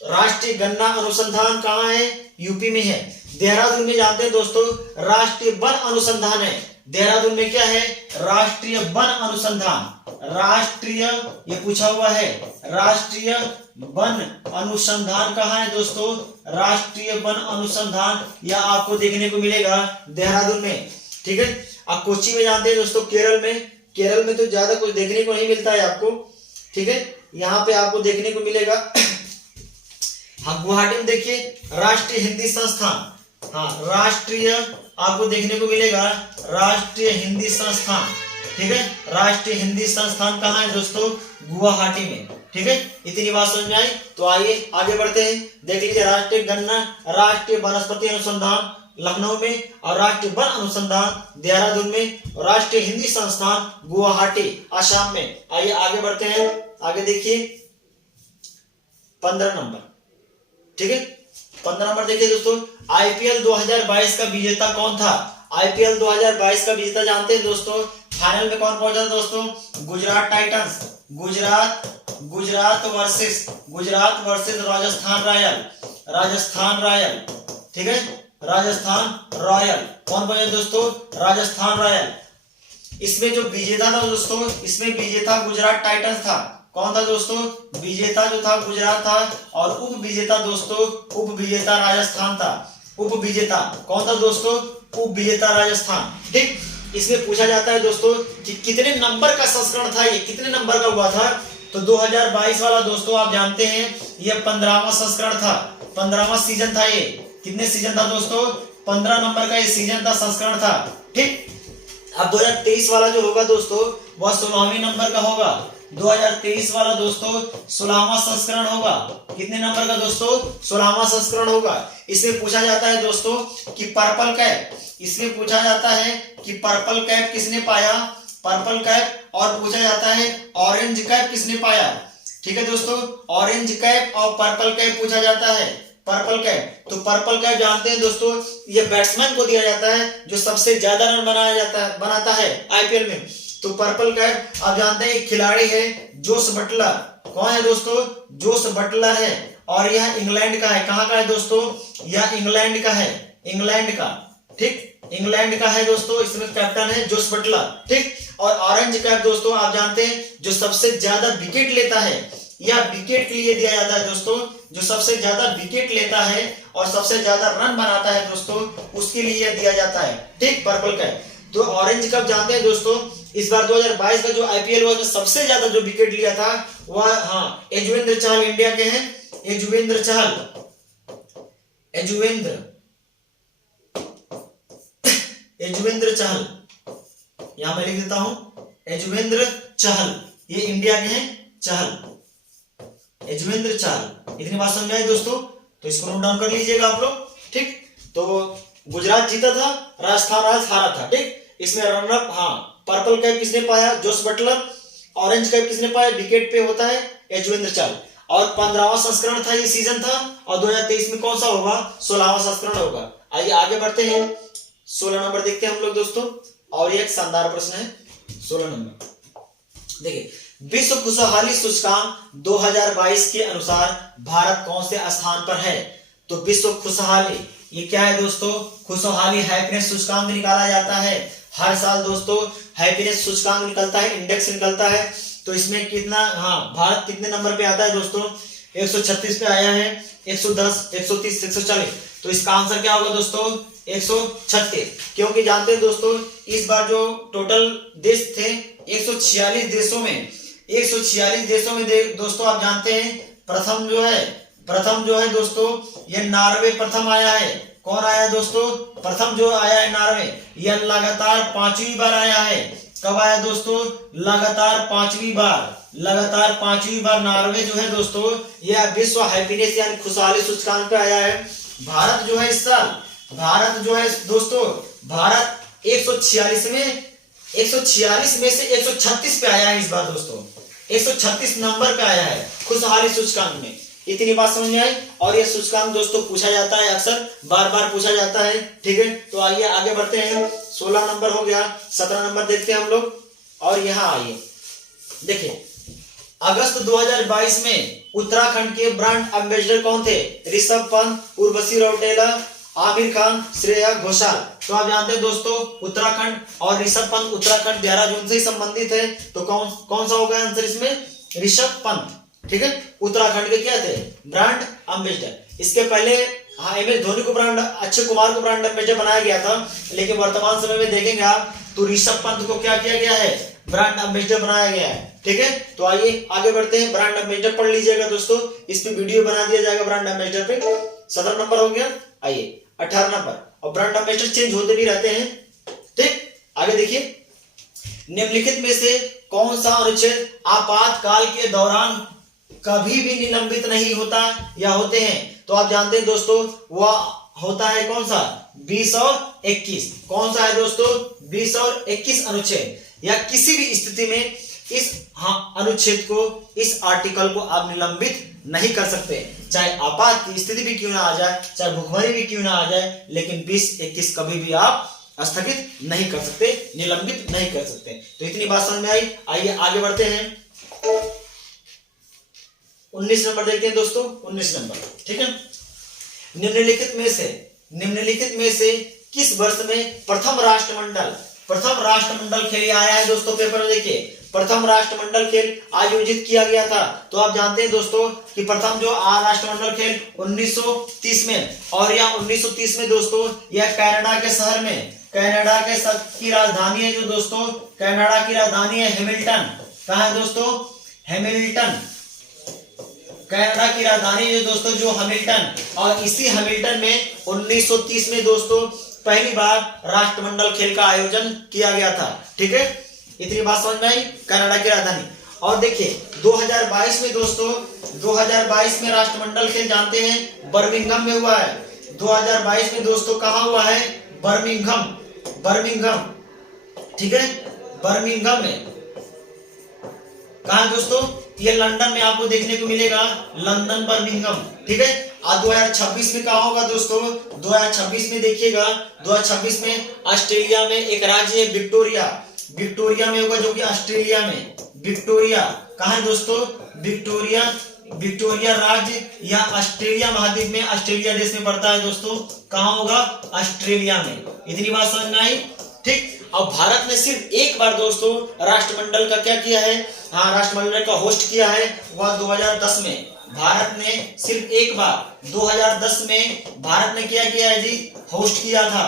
राष्ट्रीय गन्ना अनुसंधान कहाँ है? यूपी में है। देहरादून में जानते हैं दोस्तों राष्ट्रीय वन अनुसंधान है। देहरादून में क्या है? राष्ट्रीय वन अनुसंधान। राष्ट्रीय, ये पूछा हुआ है, राष्ट्रीय वन अनुसंधान कहाँ है दोस्तों? राष्ट्रीय वन अनुसंधान यह आपको देखने को मिलेगा देहरादून में, ठीक है। अब कोच्चि में जानते हैं दोस्तों केरल में तो ज्यादा कुछ देखने को नहीं मिलता है आपको, ठीक है। यहाँ पे आपको देखने को मिलेगा हाँ गुवाहाटी में देखिए राष्ट्रीय हिंदी संस्थान, हाँ राष्ट्रीय आपको देखने को मिलेगा राष्ट्रीय हिंदी संस्थान, ठीक है। राष्ट्रीय हिंदी संस्थान कहाँ है दोस्तों? गुवाहाटी में, ठीक है। इतनी बात समझ में आई? तो आइए आगे बढ़ते हैं। देख लीजिए राष्ट्रीय गन्ना, राष्ट्रीय वनस्पति अनुसंधान लखनऊ में और राष्ट्रीय वन अनुसंधान देहरादून में, राष्ट्रीय हिंदी संस्थान गुवाहाटी असम में। आइए आगे बढ़ते हैं। आगे देखिए 15 नंबर, ठीक है। 15 नंबर देखिए दोस्तों, आईपीएल 2022 का विजेता कौन था? आईपीएल 2022 का विजेता जानते हैं दोस्तों? फाइनल में कौन पहुंचा था दोस्तों? Gujarat Titans, Gujarat versus Rajasthan royal, ठीक है। राजस्थान रॉयल कौन पहुंचा दोस्तों? राजस्थान रॉयल। इसमें जो विजेता था दोस्तों, इसमें विजेता गुजरात टाइटंस था। कौन था दोस्तों? विजेता जो था गुजरात था और उप विजेता दोस्तों उप विजेता राजस्थान था। उप विजेता कौन था दोस्तों? उप विजेता राजस्थान, ठीक। इसमें पूछा जाता है दोस्तों कि कितने नंबर का संस्करण था, ये कितने नंबर का हुआ था? तो 2022 वाला दोस्तों आप जानते हैं ये 15वां संस्करण था, 15वां सीजन था। ये कितने सीजन था दोस्तों? 15 नंबर का ये सीजन था, संस्करण था, ठीक। अब 2023 वाला जो होगा दोस्तों वह 16वें नंबर का होगा। 2023 वाला दोस्तों 16वां संस्करण होगा। कितने नंबर का दोस्तों? 16वां संस्करण होगा। इसमें पूछा जाता है दोस्तों कि पर्पल कैप, इसमें पूछा जाता है कि पर्पल कैप किसने पाया? Purple cap. और पूछा जाता है ऑरेंज कैप किसने पाया? ठीक है दोस्तों, ऑरेंज कैप और पर्पल कैप पूछा जाता है। Purple cap. तो पर्पल कैप जानते हैं दोस्तों, ये बैट्समैन को दिया जाता है जो सबसे ज्यादा रन बनाता है आईपीएल में। तो पर्पल कैप आप जानते हैं एक खिलाड़ी है जोस बटलर। कौन है दोस्तों? जोस बटलर है, और यह इंग्लैंड का है। कहां का है दोस्तों? यह इंग्लैंड का है, इंग्लैंड का, ठीक, इंग्लैंड का है दोस्तों। इसमें कैप्टन है जोस बटलर, ठीक। और ऑरेंज कैप दोस्तों आप जानते हैं जो सबसे ज्यादा विकेट लेता है, या विकेट के लिए दिया जाता है दोस्तों, जो सबसे ज्यादा विकेट लेता है और सबसे ज्यादा रन बनाता है दोस्तों, उसके लिए दिया जाता है, ठीक, पर्पल कैप। तो ऑरेंज कैप जानते हैं दोस्तों, इस बार 2022 का जो आईपीएल हुआ उसमें सबसे ज्यादा जो विकेट लिया था वह, हाँ, युजवेंद्र चहल इंडिया के हैं, युजवेंद्र चहल, युजवेंद्र चहल, यहां मैं लिख देता हूं, युजवेंद्र चहल, ये इंडिया के हैं, चहल, युजवेंद्र चहल। इतनी बात समझ आई दोस्तों? तो इसको नोट डाउन कर लीजिएगा आप लोग, ठीक। तो गुजरात जीता था, राजस्थान आज हारा था, ठीक। इसमें रनअप, हाँ, पर्पल कैप किसने पाया? Jos Buttler. ऑरेंज कैप किसने पाया? विकेट पे होता है युजवेंद्र चहल। और 15वां संस्करण था, ये सीजन था, और 2023 में कौन सा होगा? 16वां संस्करण होगा। आइए आगे बढ़ते हैं, 16 नंबर देखते हैं हम लोग दोस्तों, और ये एक शानदार प्रश्न है। 16 नंबर देखिए, विश्व खुशहाली सूचकांक 2022 के अनुसार भारत कौन से स्थान पर है? तो विश्व खुशहाली, ये क्या है दोस्तों? खुशहाली हैप्पीनेस सूचकांक निकाला जाता है हर साल दोस्तों। हैप्पीनेस सूचकांक निकलता है, इंडेक्स निकलता है। तो इसमें कितना, हाँ, भारत कितने नंबर पे आता है दोस्तों? 136 पे आया है, 110, 130, 140। तो इसका आंसर क्या होगा दोस्तों? 136। क्योंकि जानते हैं दोस्तों, इस बार जो टोटल देश थे 146 देशों में, 146 देशों में दोस्तों आप जानते हैं प्रथम जो है दोस्तों, ये नॉर्वे प्रथम आया है। कौन आया है दोस्तों? प्रथम जो आया है नॉर्वे, यह लगातार 5वीं बार आया है। कब आया दोस्तों? लगातार 5वीं बार नॉर्वे जो है दोस्तों, यह विश्व हैप्पीनेस यानी खुशहाली सूचकांक पे आया है। भारत जो है इस साल, भारत जो है दोस्तों, भारत 146 में से 136 पे आया है इस बार दोस्तों, 136 नंबर पे आया है खुशहाली सूचकांक में। इतनी बात समझ में आई? और ये सूचकांक दोस्तों पूछा जाता है, अक्सर बार बार पूछा जाता है, ठीक है। तो आइए आगे बढ़ते हैं, 16 नंबर हो गया, 17 नंबर देखते हैं हम लोग। और यहाँ आइए देखिए, अगस्त 2022 में उत्तराखंड के ब्रांड एम्बेसडर कौन थे? ऋषभ पंत, उर्वशी रौटेला, आमिर खान, श्रेया घोषाल। तो आप जानते हैं दोस्तों, उत्तराखंड और ऋषभ पंत उत्तराखंड देहरादून से ही संबंधित है। तो कौन सा होगा आंसर इसमें? ऋषभ पंत, ठीक है। उत्तराखंड के क्या थे? Brand ambassador. इसके पहले हाँ, MS धोनी को ब्रांड, अक्षय कुमार को ब्रांड एम्बेसडर बनाया गया था, लेकिन वर्तमान समय में देखेंगे आप तो ऋषभ पंत को क्या किया गया है? ब्रांड एम्बेसडर बनाया गया है, ठीक है। तो आइए आगे बढ़ते हैं, ब्रांड एम्बेसडर पढ़ लीजिएगा दोस्तों, इस पे वीडियो बना दिया जाएगा ब्रांड एम्बेसडर पे। 17 नंबर हो गया। आइए 18 नंबर, और ब्रांड एम्बेसडर चेंज होते भी रहते हैं, ठीक। आगे देखिए, निम्नलिखित में से कौन सा अनुच्छेद आपातकाल के दौरान कभी भी निलंबित नहीं होता या होते हैं? तो आप जानते हैं दोस्तों, वह होता है कौन सा? 20 और 21। कौन सा है दोस्तों? 20 और 21 अनुच्छेद। या किसी भी स्थिति में इस अनुच्छेद को, इस आर्टिकल को आप निलंबित नहीं कर सकते, चाहे आपात की स्थिति भी क्यों ना आ जाए, चाहे भुखमरी भी क्यों ना आ जाए, लेकिन 20-21 कभी भी आप स्थगित नहीं कर सकते, निलंबित नहीं कर सकते। तो इतनी बात समझ में आई? आइए आगे बढ़ते हैं, 19 नंबर देखते हैं दोस्तों, 19 नंबर, ठीक है। निम्नलिखित में से किस वर्ष में प्रथम राष्ट्रमंडल खेल आया है दोस्तों? पेपर में देखिए, प्रथम राष्ट्रमंडल खेल आयोजित किया गया था। तो आप जानते हैं दोस्तों कि प्रथम जो राष्ट्रमंडल खेल 1930 में, और यह 1930 में दोस्तों यह कनाडा के शहर में, कनाडा की राजधानी है जो दोस्तों, कनाडा की राजधानी है हैमिल्टन। कहाँ है दोस्तों? हैमिल्टन, कनाडा की राजधानी है दोस्तों जो हैमिल्टन। और इसी हैमिल्टन में 1930 में दोस्तों पहली बार राष्ट्रमंडल खेल का आयोजन किया गया था, ठीक है। इतनी बात समझ में आई? कनाडा की राजधानी। और देखिए 2022 में दोस्तों, 2022 में राष्ट्रमंडल खेल जानते हैं बर्मिंघम में हुआ है। 2022 में दोस्तों कहाँ हुआ है? बर्मिंघम, ठीक है, बर्मिंघम में। कहाँ दोस्तों? ये लंदन में आपको देखने को मिलेगा, लंदन बर्मिंघम, ठीक है। और 2026 में कहाँ होगा दोस्तों? 2026 में देखिएगा, 2026 में ऑस्ट्रेलिया में एक राज्य है विक्टोरिया, विक्टोरिया में होगा, जो कि ऑस्ट्रेलिया में विक्टोरिया कहाँ है दोस्तों? विक्टोरिया, विक्टोरिया राज्य या ऑस्ट्रेलिया महाद्वीप में, ऑस्ट्रेलिया देश में पड़ता है दोस्तों। कहाँ होगा? ऑस्ट्रेलिया में। इतनी बात समझ में आई? ठीक। अब भारत ने सिर्फ एक बार दोस्तों राष्ट्रमंडल का क्या किया है? हाँ, राष्ट्रमंडल का होस्ट किया है, वह 2010 में। भारत ने सिर्फ एक बार 2010 में भारत ने क्या किया है जी? होस्ट किया था।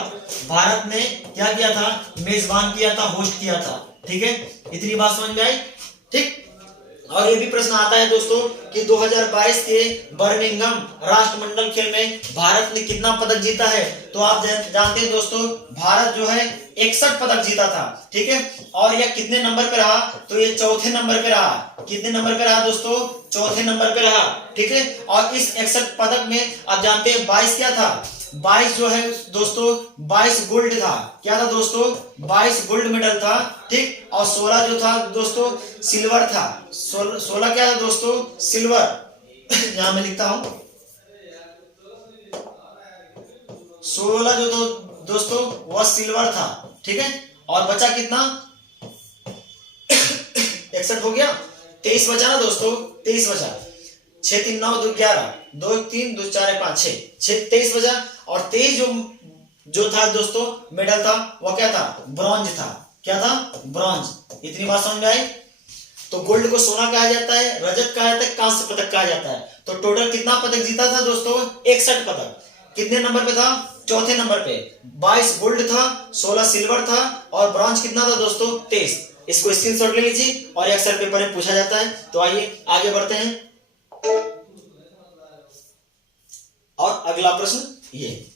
भारत ने क्या किया था? मेजबान किया था, होस्ट किया था। ठीक है, इतनी बात समझ में आई? ठीक। और ये भी प्रश्न आता है दोस्तों कि 2022 के बर्मिंघम राष्ट्रमंडल खेल में भारत ने कितना पदक जीता है? तो आप जानते हैं दोस्तों, भारत जो है 61 पदक जीता था। ठीक है, और यह कितने नंबर पे रहा? तो ये चौथे नंबर पे रहा। कितने नंबर पे रहा दोस्तों? चौथे नंबर पे रहा। ठीक है, और इस 61 पदक में आप जानते हैं 22 क्या था? 22 जो है दोस्तों 22 गोल्ड था। क्या था दोस्तों? 22 गोल्ड मेडल था। ठीक, और 16 जो था दोस्तों सिल्वर था। 16 क्या था दोस्तों? सिल्वर। यहां मैं लिखता हूं 16 जो दोस्तों वह सिल्वर था। ठीक है, और बचा कितना? 61 हो गया, 23 बचा ना दोस्तों, 23 बचा। 6 3 9 2 11 2 3 2 4 5 6 23 बचा। और 23 जो था दोस्तों मेडल था वह क्या था? ब्रॉन्ज था। क्या था? ब्रॉन्ज। इतनी बात समझ में आई? तो गोल्ड को सोना कहा जाता है, रजत कहा जाता है, कांस्य पदक कहा जाता है। तो टोटल कितना पदक जीता था दोस्तों? 61 पदक। कितने नंबर पे था? चौथे नंबर पे। 22 गोल्ड था, 16 सिल्वर था, और ब्रॉन्ज कितना था दोस्तों? 23। इसको स्क्रीनशॉट ले लीजिए, और अक्सर पेपर में पूछा जाता है। तो आइए आगे बढ़ते हैं। और अगला प्रश्न ये,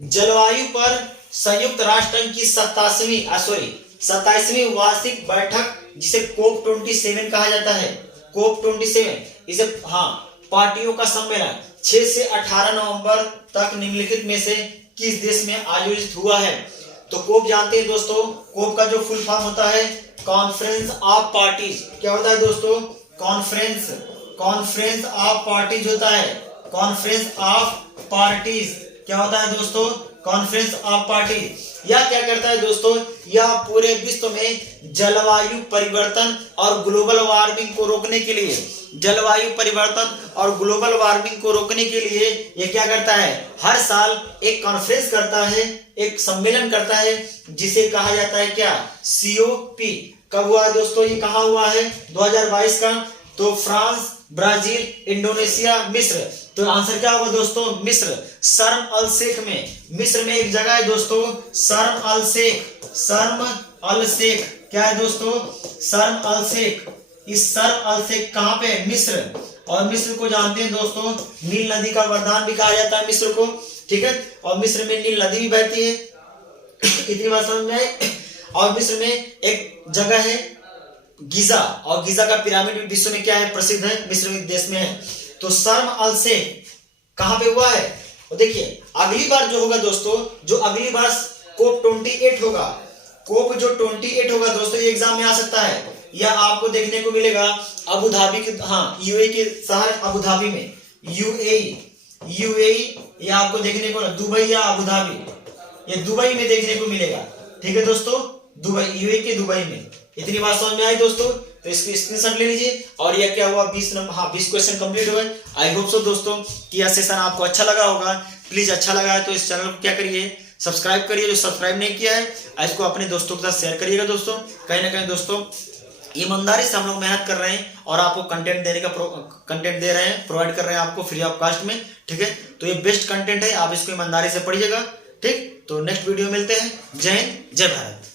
जलवायु पर संयुक्त राष्ट्र की 27वीं वार्षिक बैठक, जिसे कोप 27 कहा जाता है, कोप 27, इसे हाँ पार्टियों का सम्मेलन 6 से 18 नवंबर तक निम्नलिखित में से किस देश में आयोजित हुआ है? तो कोप जानते हैं दोस्तों, कोप का जो फुल फॉर्म होता है कॉन्फ्रेंस ऑफ पार्टीज। क्या होता है दोस्तों? कॉन्फ्रेंस ऑफ पार्टीज होता है। कॉन्फ्रेंस ऑफ पार्टीज क्या होता है दोस्तों? Conference of parties. यह क्या करता है दोस्तों? यह पूरे विश्व में जलवायु परिवर्तन और ग्लोबल वार्मिंग को रोकने के लिए, जलवायु परिवर्तन और ग्लोबल वार्मिंग को रोकने के लिए ये क्या करता है? हर साल एक कॉन्फ्रेंस करता है, एक सम्मेलन करता है, जिसे कहा जाता है क्या? COP। कब हुआ है दोस्तों? ये कहाँ हुआ है? 2022 का। तो फ्रांस, ब्राजील, इंडोनेशिया, मिस्र। तो आंसर क्या होगा दोस्तों? मिस्र, शर्म अल शेख में। मिस्र में एक जगह है दोस्तों शर्म अल शेख। शर्म अल शेख क्या है दोस्तों? शर्म अल शेख। इस शर्म अल शेख कहाँ पे? मिस्र। और मिस्र को जानते हैं दोस्तों नील नदी का वरदान भी कहा जाता है मिस्र को। ठीक है, और मिस्र में नील नदी भी बहती है। इतनी बात समझ में आई? और मिस्र में एक जगह है गीजा, और गीजा का पिरामिड भी विश्व में क्या है? प्रसिद्ध है, मिस्र देश में है। तो शर्म अल शेख कहां पे हुआ है? और देखिए अगली बार जो होगा दोस्तों, जो अगली बार कोप 28 होगा, कोप जो 28 होगा दोस्तों, ये एग्जाम में आ सकता है। यह आपको देखने को मिलेगा अबू धाबी के, हाँ यूएई के शहर अबू धाबी में। यूएई ये आपको देखने को, दुबई या अबू धाबी, ये दुबई में देखने को मिलेगा। ठीक है दोस्तों, दुबई, यूएई के दुबई में। इतनी बात समझ में आई दोस्तों? तो इसकी स्क्रीनशॉट ले लीजिए। और यह क्या हुआ? 20 नंबर, हाँ 20 क्वेश्चन कंप्लीट हुए। आई होप सो दोस्तों कि यह सेशन आपको अच्छा लगा होगा। प्लीज अच्छा लगा है तो इस चैनल को क्या करिए? सब्सक्राइब करिए, जो सब्सक्राइब नहीं किया है। इसको अपने दोस्तों के साथ शेयर करिएगा दोस्तों। कहीं ना कहीं दोस्तों ईमानदारी से हम लोग मेहनत कर रहे हैं और आपको कंटेंट देने का कंटेंट दे रहे हैं, प्रोवाइड कर रहे हैं आपको फ्री ऑफ कास्ट में। ठीक है, तो ये बेस्ट कंटेंट है, आप इसको ईमानदारी से पढ़िएगा। ठीक, तो नेक्स्ट वीडियो मिलते हैं। जय हिंद, जय भारत।